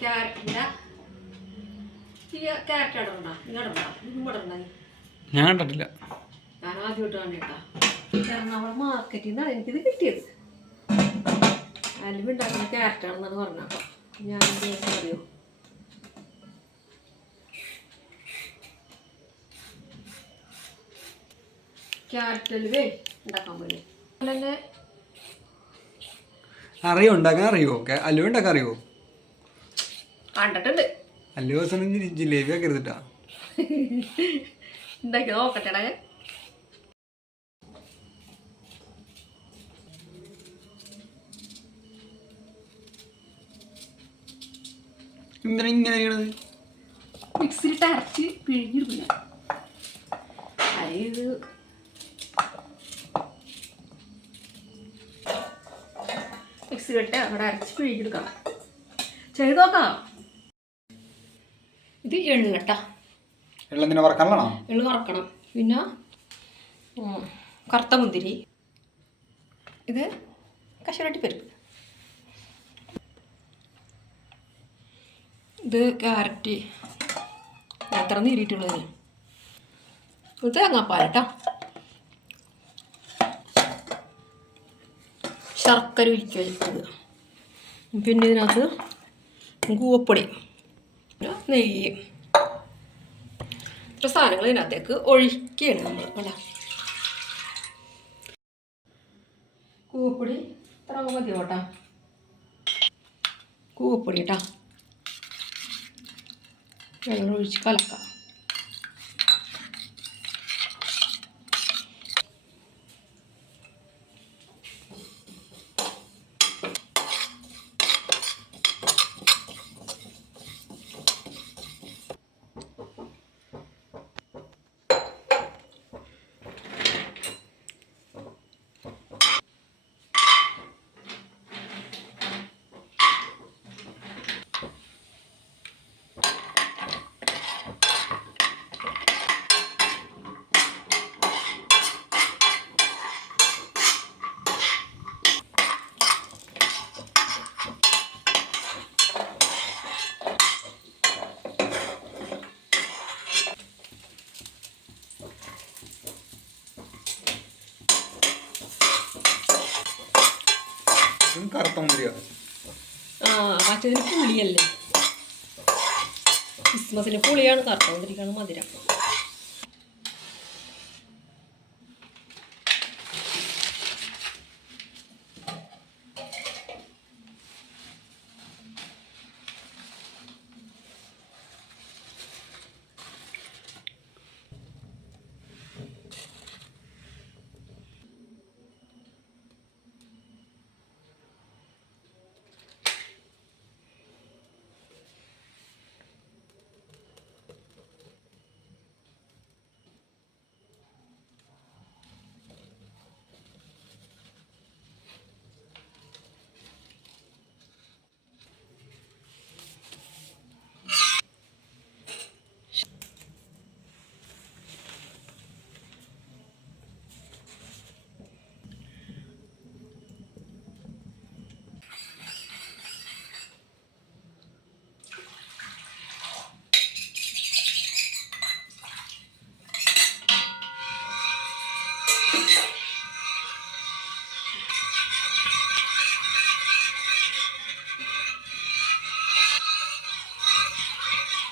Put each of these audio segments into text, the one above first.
ക്യാരറ്റിന്റെ ഈ ക്യാരറ്റ് ഇടണ്ട ഇങ്ങടണ്ട ഇങ്ങടണ്ട ഞാൻ കണ്ടിട്ടില്ല. ഞാൻ ആദ്യമായിട്ട് കണ്ടിട്ടാ എറണാകുളം മാർക്കറ്റിൽ നിന്നാണ് എനിക്കിത് കിട്ടിയത്. അലുവ ഉണ്ടാക്കുന്ന ക്യാരറ്റാണെന്നാണ് പറഞ്ഞത്. ഞാൻ അറിയോ? ക്യാരറ്റ് അലുവേ ഉണ്ടാക്കാൻ അറിയോ ഉണ്ടാക്കാൻ അറിയോ? ഒക്കെ അലുവ ഉണ്ടാക്കാൻ അറിയോ? കണ്ടിട്ടുണ്ട്. അലുവ ദിവസം ജിലേബി ഒക്കെ ഇരുന്നിട്ടാ ഉണ്ടാക്കി നോക്കട്ടെടാ എന്തിനാ ഇങ്ങനെ ചെയ്യണത് മിക്സിയിലിട്ട് അരച്ച് പിഴിഞ്ഞെടുക്കില്ല അരി ഇത് മിക്സിയിലിട്ട് അവിടെ അരച്ച് പിഴിഞ്ഞെടുക്കാം ചെയ്ത് നോക്കാം. ഇത് എള്ള് കേട്ടാ വെള്ളം എന്തിനാ വറക്കാനുള്ളതാണോ? എള്ള് വറക്കണം. പിന്നെ കറുത്ത മുന്തിരി. ഇത് കശുവരട്ടി പരിപ്പ്. ഇത് ക്യാരറ്റ്. എത്ര നീരിട്ടുള്ളത്? ഇത് തേങ്ങാപ്പാലട്ടോ. ശർക്കര വെച്ചത് പിന്നെ ഇതിനകത്ത് കൂവപ്പൊടി നെയ്യ്. ഇത്ര സാധനങ്ങൾ ഇതിനകത്തേക്ക് ഒഴിക്കുകയാണ് നമ്മൾ അല്ല. കൂപ്പൊടി ഇത്ര മതി കേട്ടാ കൂപ്പൊടി കേട്ടാ വെള്ളം ഒഴിച്ച് കലക്കാം ഇതും കറുത്ത മുന്തിരിയാണ് പുളിയല്ലേ? ക്രിസ്മസിന് പുളിയാണ് കറുത്തോണ്ടിരിക്കുകയാണ് മധുരം.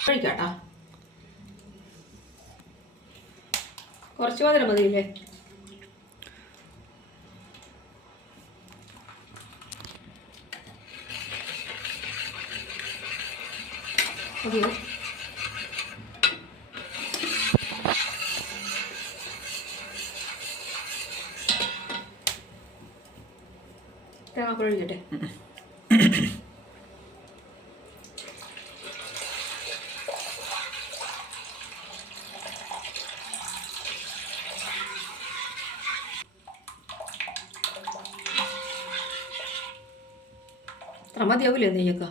കഴിക്കാട്ടാ. കുറച്ച് മധുരം മതിയില്ലേ? മതിയോ? തേങ്ങാപ്പഴം ഒഴിക്കട്ടെ తర్వాత ఎవరు లేదయ్యక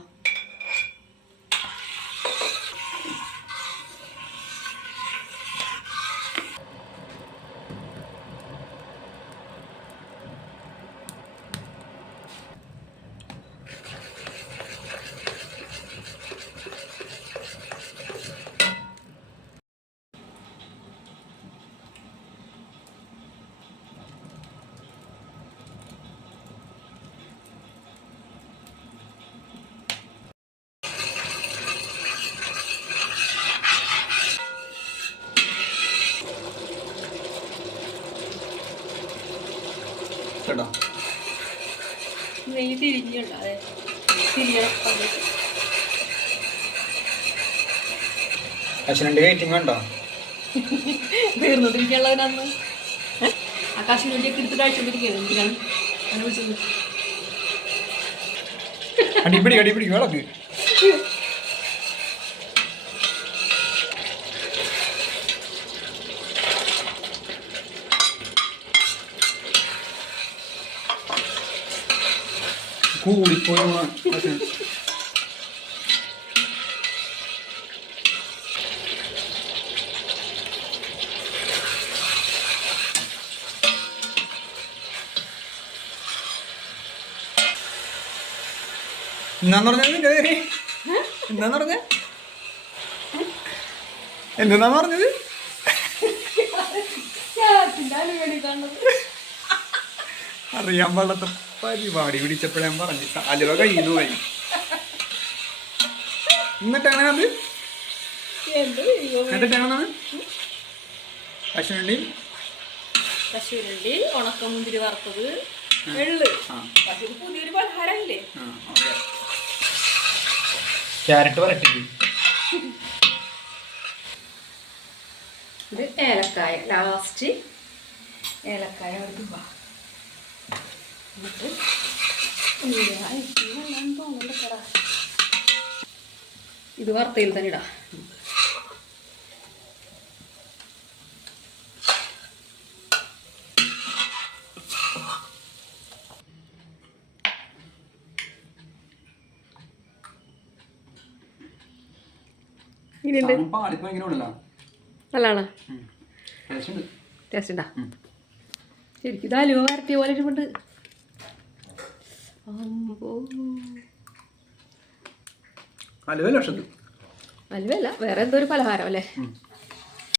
നെയ്യ് തിരിഞ്ഞുണ്ട് അതെ. തിരിയണം. അച്ഛനുണ്ട് വെയിറ്റിംഗ് വേണ്ടോ തീർന്നോണ്ടിരിക്കാനുള്ളവനന്ന് ആ കാശ്മീരിലേക്ക് എടുത്ത് കഴിച്ചോണ്ടിരിക്കുകയാണ് എന്തിനാണ്? അങ്ങനെ അടിപിടി അടിപിടി വിളക്ക്. കൂടിപ്പോയി. എന്നാന്ന് പറഞ്ഞത് നിന്റെ പേര് എന്താന്ന് പറഞ്ഞ? എന്തെന്നാന്ന് പറഞ്ഞത്? അറിയാൻ പാടാത്ത പരിപാടി പിടിച്ചപ്പോഴേ ഞാൻ പറഞ്ഞു അലുവ കഴിയുന്നു പോയി എന്നിട്ടാണ് അത്? എന്നിട്ടാണ് പശുവണ്ടി പശുവിനുണ്ടി ഉണക്കമുന്തിരി വറുത്തത് പക്ഷെ ഇത് പുതിയൊരു പലഹാരമില്ലേ ക്യാരറ്റ് വരട്ടില്ലേ ഇത് ഏലക്കായ ലാസ്റ്റ് ഏലക്കായ എടുക്കുക എന്നിട്ട് ഇത് വാർത്തയിൽ തന്നെ ഇടാം. നല്ലതാണ്? ടേസ്റ്റ് ഉണ്ട്. ശരിക്കും ഇത് അലുവ വരട്ടിയ പോലെ ലക്ഷത്ത് അലുവല്ല വേറെ എന്തോ ഒരു പലഹാരം അല്ലേ.